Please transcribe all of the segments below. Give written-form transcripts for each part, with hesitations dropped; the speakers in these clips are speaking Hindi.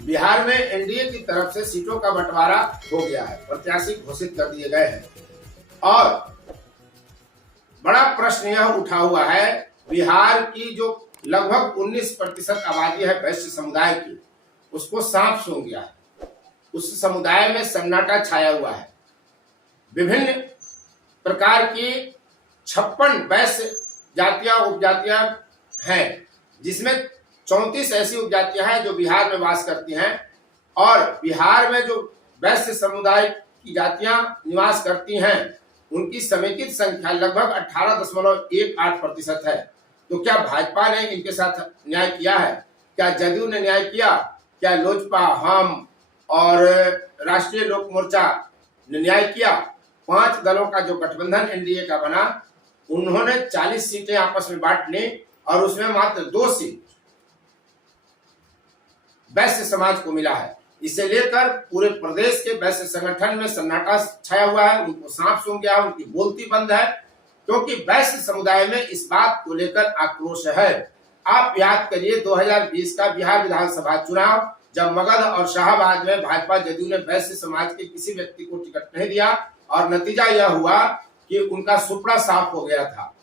बिहार में एनडीए की तरफ से सीटों का बंटवारा हो गया है, प्रत्याशी घोषित कर दिए गए हैं और बड़ा प्रश्न यह उठा हुआ है, बिहार की जो लगभग 19% आबादी है वैश्य समुदाय की, उसको सांप सूंघ गया है। उस समुदाय में सन्नाटा छाया हुआ है। विभिन्न प्रकार की 56 वैश्य जातियां उपजातियां हैं, जिसमें 34 ऐसी उपजातियां हैं जो बिहार में वास करती हैं और बिहार में जो वैश्य समुदाय की जातियां निवास करती हैं उनकी समेकित संख्या लगभग 18.18% है। तो क्या भाजपा ने इनके साथ न्याय किया है? क्या जदयू ने न्याय किया? क्या लोजपा, हम और राष्ट्रीय लोक मोर्चा ने न्याय किया? 5 दलों का जो गठबंधन एनडीए का बना, उन्होंने 40 सीटें आपस में बांट ली और उसमें मात्र 2 सीट वैश्य समाज को मिला है। इसे लेकर पूरे प्रदेश के वैश्य संगठन में सन्नाटा छाया हुआ है। उनको सांप सूंघ गया, उनकी बोलती बंद है, क्योंकि वैश्य समुदाय में इस बात को लेकर आक्रोश है। आप याद करिए 2020 का बिहार विधानसभा चुनाव, जब मगध और शाहबाद में भाजपा जदयू ने वैश्य समाज के किसी व्यक्ति को टिकट नहीं दिया और नतीजा यह हुआ कि उनका सुपड़ा साफ हो गया था।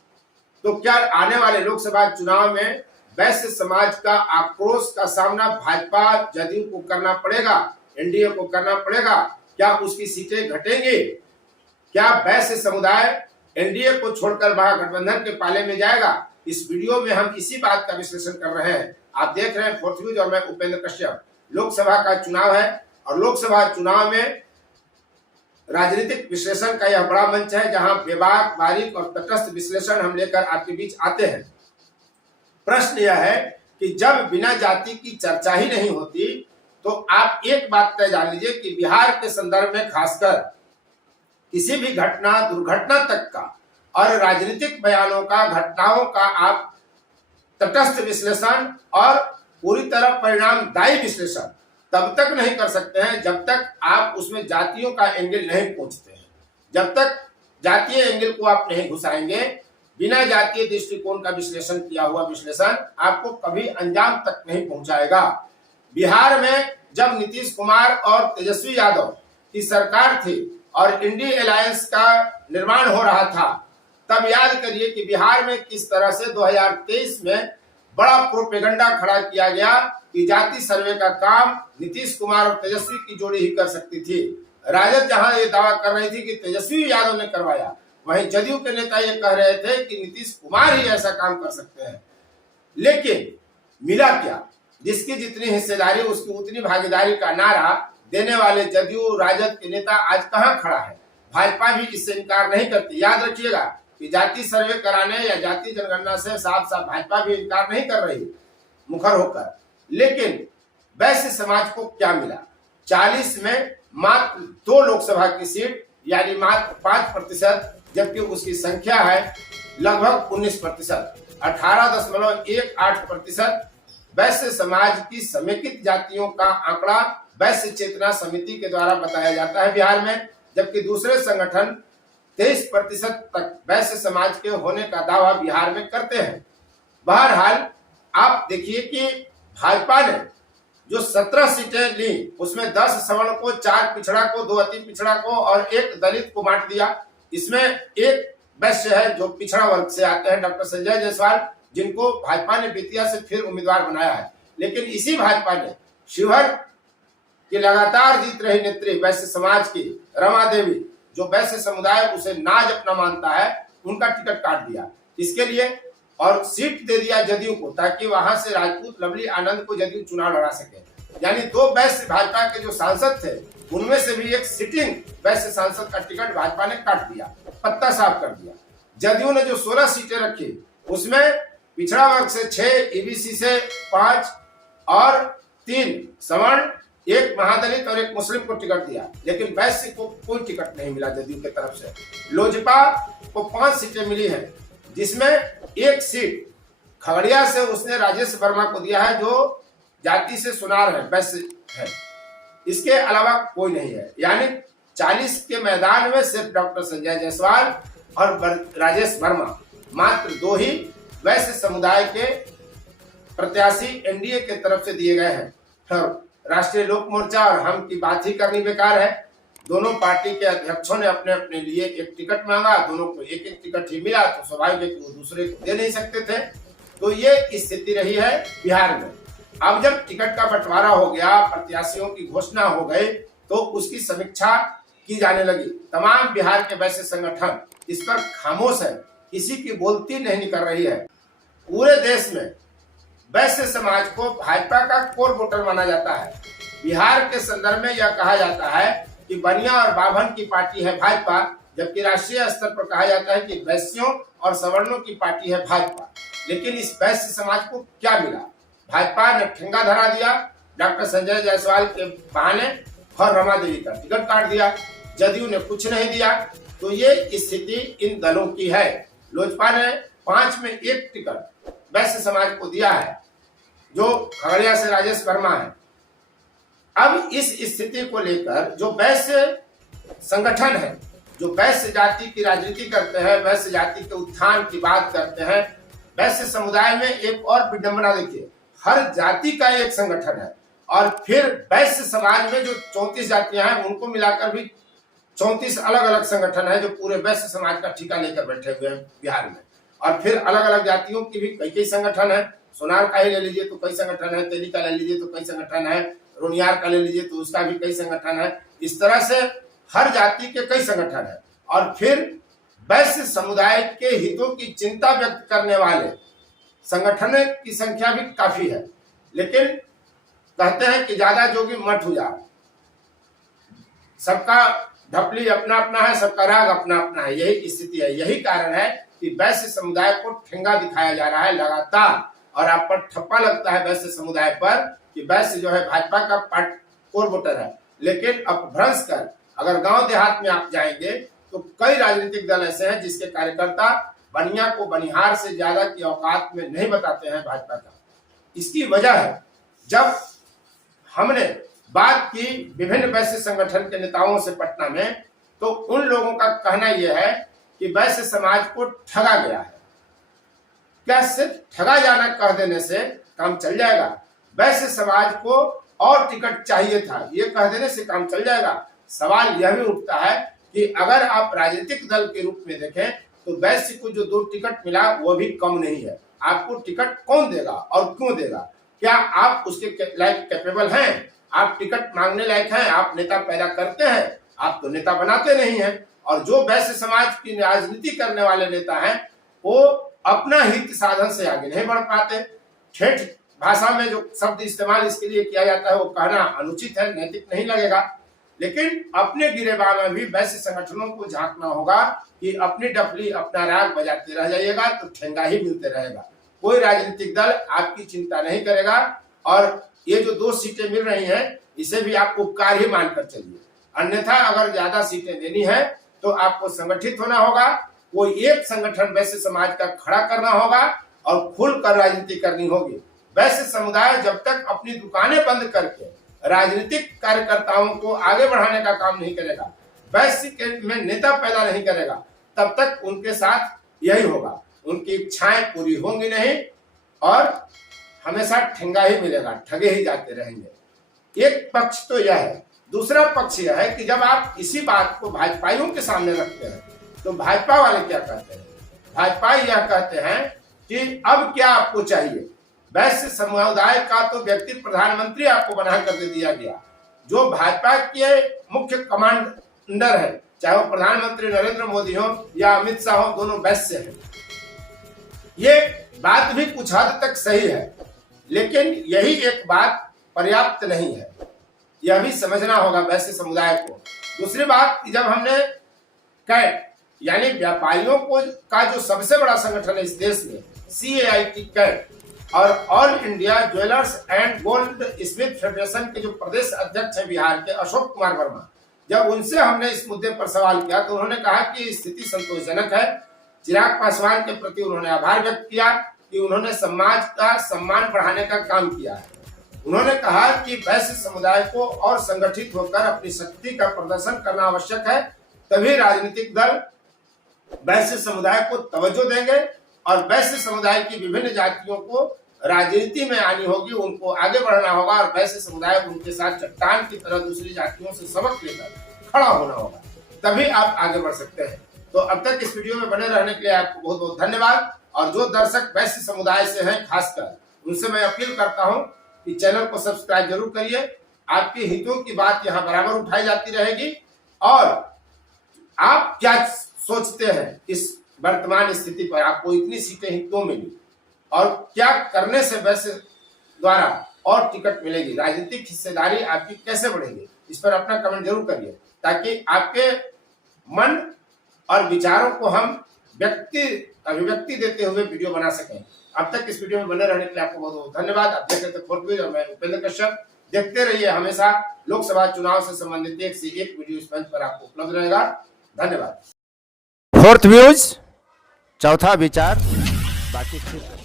तो क्या आने वाले लोकसभा चुनाव में वैश्य समाज का आक्रोश का सामना भाजपा जदयू को करना पड़ेगा, एनडीए को करना पड़ेगा? क्या उसकी सीटें घटेंगी? क्या वैश्य समुदाय एनडीए को छोड़कर महागठबंधन के पाले में जाएगा? इस वीडियो में हम इसी बात का विश्लेषण कर रहे हैं। आप देख रहे हैं फोर्थ न्यूज और मैं उपेंद्र कश्यप। लोकसभा का चुनाव है और लोकसभा चुनाव में राजनीतिक विश्लेषण का यह बड़ा मंच है, जहां बेबाक, बारीक और तटस्थ विश्लेषण हम लेकर आपके बीच आते हैं। प्रश्न यह है कि जब बिना जाति की चर्चा ही नहीं होती, तो आप एक बात तय जान लीजिए कि बिहार के संदर्भ में खासकर किसी भी घटना, दुर्घटना तक का और राजनीतिक बयानों का, घटनाओं का आप तटस्थ विश्लेषण और पूरी तरह परिणामदायी विश्लेषण तब तक नहीं कर सकते हैं जब तक आप उसमें जातियों का एंगल नहीं पहुंचते हैं। जब तक जातीय एंगल को आप नहीं घुसाएंगे, बिना जातीय दृष्टिकोण का विश्लेषण किया हुआ विश्लेषण आपको कभी अंजाम तक नहीं पहुंचाएगा। बिहार में जब नीतीश कुमार और तेजस्वी यादव की सरकार थी और इंडी अलायंस का निर्माण हो रहा था, तब याद करिए कि बिहार में किस तरह से 2023 में बड़ा प्रोपेगेंडा खड़ा किया गया कि जाति सर्वे का काम नीतीश कुमार और तेजस्वी की जोड़ी ही कर सकती थी। राजद जहां ये दावा कर रही थी कि तेजस्वी यादव ने करवाया, वहीं जदयू के नेता ये कह रहे थे कि नीतीश कुमार ही ऐसा काम कर सकते हैं। लेकिन मिला क्या? जिसकी जितनी हिस्सेदारी उसकी उतनी भागीदारी का नारा देने वाले जदयू राजद के नेता आज कहां खड़ा है? भाजपा भी इससे इनकार नहीं करती। याद रखिएगा कि जाति सर्वे कराने या जाति जनगणना से साफ साफ भाजपा भी इनकार नहीं कर रही मुखर होकर। लेकिन वैश्य समाज को क्या मिला? 40 में मात्र 2 लोकसभा की सीट, यानी मात्र 5%, जबकि उसकी संख्या है लगभग 19%। 18.18% वैश्य समाज की समेकित जातियों का आंकड़ा वैश्य चेतना समिति के द्वारा बताया जाता है बिहार में, जबकि दूसरे संगठन 23% तक वैश्य समाज के होने का दावा बिहार में करते हैं। बहरहाल आप देखिए कि भाजपा ने जो 17 सीटें ली, उसमें 10 सवर्ण को, 4 पिछड़ा को, 2 अति पिछड़ा को और 1 दलित को बांट दिया। इसमें एक वैश्य है जो पिछड़ा वर्ग से आते हैं, डॉक्टर संजय जायसवाल, जिनको भाजपा ने बेतिया से फिर उम्मीदवार बनाया है। लेकिन इसी भाजपा ने शिवहर की लगातार जीत रही नेत्री वैश्य समाज की रमा देवी, जो वैश्य समुदाय उसे नाज अपना मानता है, उनका टिकट काट दिया। इसके लिए और सीट दे दिया जदयू को, ताकि वहां से राजपूत लवली आनंद को जदयू चुनाव लड़ा सके। यानी 2 वैश्य भाजपा के जो सांसद थे, उनमें से भी एक सिटिंग वैश्य सांसद का टिकट भाजपा ने काट दिया, पत्ता साफ कर दिया। जदयू ने जो 16 सीटें रखी, उसमें पिछड़ा वर्ग से 6, ईबीसी से 5 और 3 सवर्ण, 1 महादलित और 1 मुस्लिम को टिकट दिया। लेकिन वैश्य को कोई टिकट नहीं मिला जदयू की तरफ से। लोजपा को 5 सीटें मिली है, जिसमें 1 सीट खगड़िया से उसने राजेश वर्मा को दिया है, जो जाति से सुनार है, वैश्य है। इसके अलावा कोई नहीं है। यानी 40 के मैदान में सिर्फ डॉक्टर संजय जायसवाल और राजेश वर्मा, मात्र 2 ही वैश्य समुदाय के प्रत्याशी एनडीए के तरफ से दिए गए हैं। राष्ट्रीय लोक मोर्चा और हम की बात ही करनी बेकार है। दोनों पार्टी के अध्यक्षों ने अपने अपने लिए एक टिकट मांगा, दोनों को एक एक टिकट ही मिला, तो स्वाभाविक है कि वो दूसरे को दे नहीं सकते थे। तो ये स्थिति रही है बिहार में। अब जब टिकट का बंटवारा हो गया, प्रत्याशियों की घोषणा हो गई, तो उसकी समीक्षा की जाने लगी। तमाम बिहार के वैसे संगठन इस पर खामोश है, किसी की बोलती नहीं निकल रही है। पूरे देश में वैश्य समाज को भाजपा का कोर वोटर माना जाता है। बिहार के संदर्भ में यह कहा जाता है कि बनिया और बाभन की पार्टी है भाजपा, जबकि राष्ट्रीय स्तर पर कहा जाता है कि वैश्यों और सवर्णों की पार्टी है भाजपा। लेकिन इस वैश्य समाज को क्या मिला? भाजपा ने ठेंगा धरा दिया, डॉक्टर संजय जायसवाल के बहाने और रमा देवी का टिकट काट दिया, जदयू ने कुछ नहीं दिया। तो ये स्थिति इन दलों की है। लोजपा ने 5 में 1 टिकट वैश्य समाज को दिया है, जो खगड़िया से राजेश वर्मा है। अब इस स्थिति को लेकर जो वैश्य संगठन है, जो वैश्य जाति की राजनीति करते हैं, वैश्य जाति के उत्थान की बात करते हैं, वैश्य समुदाय में एक और विडंबना देखिए, हर जाति का एक संगठन है और फिर वैश्य समाज में जो 34 जातियां हैं उनको मिलाकर भी 34 अलग अलग संगठन है जो पूरे वैश्य समाज का ठिका लेकर बैठे हुए हैं बिहार में। और फिर अलग अलग जातियों की भी कई संगठन है। सोनार का ही ले लीजिए तो कई संगठन है, तेली का ले लीजिए तो कई संगठन है, रोनियार का ले लीजिए तो उसका भी कई संगठन है। इस तरह से हर जाति के कई संगठन है। और फिर वैश्य समुदाय के हितों की चिंता व्यक्त करने वाले संगठनों की संख्या भी काफी है। लेकिन कहते हैं कि ज्यादा जोगी मठ हुआ, सबका ढपली अपना अपना है, सबका राग अपना अपना है, यही स्थिति है। यही कारण है कि वैश्य समुदाय को ठेंगा दिखाया जा रहा है लगातार, और आप पर ठप्पा लगता है वैश्य समुदाय पर कि वैश्य जो है भाजपा का कोर वोटर है। लेकिन अपभ्रंश कर अगर गांव देहात में आप जाएंगे तो कई राजनीतिक दल ऐसे हैं जिसके कार्यकर्ता बनिया को बनिहार से ज्यादा की औकात में नहीं बताते हैं भाजपा का। इसकी वजह है, जब हमने बात की विभिन्न वैश्य संगठन के नेताओं से पटना में, तो उन लोगों का कहना यह है कि वैश्य समाज को ठगा गया है। क्या सिर्फ ठगा जाना कह देने से काम चल जाएगा? वैश्य समाज को और टिकट चाहिए था, ये कह देने से काम चल जाएगा? सवाल यह भी उठता है कि अगर आप राजनीतिक दल के रूप में देखें तो वैश्य को जो 2 टिकट मिला वो भी कम नहीं है। आपको टिकट कौन देगा और क्यों देगा? क्या आप उसके लायक कैपेबल हैं? आप टिकट मांगने लायक हैं? आप नेता पैदा करते हैं? आप तो नेता बनाते नहीं हैं। और जो वैश्य समाज की राजनीति करने वाले नेता हैं वो अपना हित साधन से आगे नहीं बढ़ पाते। ठेठ भाषा में जो शब्द इस्तेमाल इसके लिए किया जाता है वो कहना अनुचित है, नैतिक नहीं लगेगा। लेकिन अपने गिरेबान में भी वैश्य संगठनों को झांकना होगा कि अपनी डफली अपना राग बजाते रह जाइएगा तो ठेंगा ही मिलते रहेगा। कोई राजनीतिक दल आपकी चिंता नहीं करेगा। और ये जो 2 सीटें मिल रही हैं इसे भी आप उपकार ही मानकर चलिए। अन्यथा अगर ज्यादा सीटें देनी है तो आपको संगठित होना होगा, कोई एक संगठन वैश्य समाज का खड़ा करना होगा और खुलकर राजनीति करनी होगी। वैश्य समुदाय जब तक अपनी दुकानें बंद करके राजनीतिक कार्यकर्ताओं को आगे बढ़ाने का काम नहीं करेगा, वैश्य में नेता पैदा नहीं करेगा, तब तक उनके साथ यही होगा। उनकी इच्छाएं पूरी होंगी नहीं और हमेशा ठेंगा ही मिलेगा, ठगे ही जाते रहेंगे। एक पक्ष तो यह है। दूसरा पक्ष यह है कि जब आप इसी बात को भाजपाइयों के सामने रखते हैं तो भाजपा वाले क्या कहते हैं? भाजपा यह कहते हैं कि अब क्या आपको चाहिए? वैश्य समुदाय का तो व्यक्ति प्रधानमंत्री आपको बना कर दे दिया गया। जो भाजपा के मुख्य कमांडर है, चाहे वो प्रधानमंत्री नरेंद्र मोदी हो या अमित शाह हो, दोनों वैश्य हैं। ये बात भी कुछ हद तक सही है, लेकिन यही एक बात पर्याप्त नहीं है, यह भी समझना होगा वैश्य समुदाय को। दूसरी बात, जब हमने कैट यानी व्यापारियों को का जो सबसे बड़ा संगठन है इस देश में, CAIT कैट और all India jewellers and gold Smith federation के जो प्रदेश अध्यक्ष है बिहार के अशोक कुमार वर्मा, जब उनसे हमने इस मुद्दे पर सवाल किया तो उन्होंने कहा कि स्थिति संतोषजनक है। चिराग पासवान के प्रति उन्होंने आभार व्यक्त किया कि उन्होंने समाज का सम्मान बढ़ाने का काम किया है। उन्होंने कहा कि वैश्य समुदाय को और संगठित होकर अपनी शक्ति का प्रदर्शन करना आवश्यक है, तभी राजनीतिक दल वैश्य समुदाय को तवज्जो देंगे और वैश्य समुदाय की विभिन्न जातियों को राजनीति में आनी होगी, उनको आगे बढ़ना होगा और वैश्य समुदाय उनके साथ चट्टान की तरह दूसरी जातियों से सबक लेकर खड़ा होना होगा, तभी आप आगे बढ़ सकते हैं। तो अब तक इस वीडियो में बने रहने के लिए आपको बहुत बहुत धन्यवाद। और जो दर्शक वैश्य समुदाय से हैं खासकर, उनसे मैं अपील करता हूं कि चैनल को सब्सक्राइब जरूर करिए। आपके हितों की बात यहाँ बराबर उठाई जाती रहेगी। और आप क्या सोचते हैं इस वर्तमान स्थिति पर, आपको इतनी सीटें ही क्यों मिली और क्या करने से वैश्य द्वारा और टिकट मिलेगी, राजनीतिक हिस्सेदारी आपकी कैसे बढ़ेगी, इस पर अपना कमेंट जरूर करिए, ताकि आपके मन और विचारों को हम अभिव्यक्ति देते हुए वीडियो बना सकें। अब तक इस वीडियो में बने रहने के लिए आपको बहुत बहुत धन्यवाद। आप देख रहे थे फोर्थ व्यूज और मैं उपेंद्र कश्यप। देखते रहिए, हमेशा लोकसभा चुनाव से संबंधित एक से एक वीडियो इस मंच पर आपको उपलब्ध रहेगा। धन्यवाद। फोर्थ व्यूज, चौथा विचार, बाकी फिर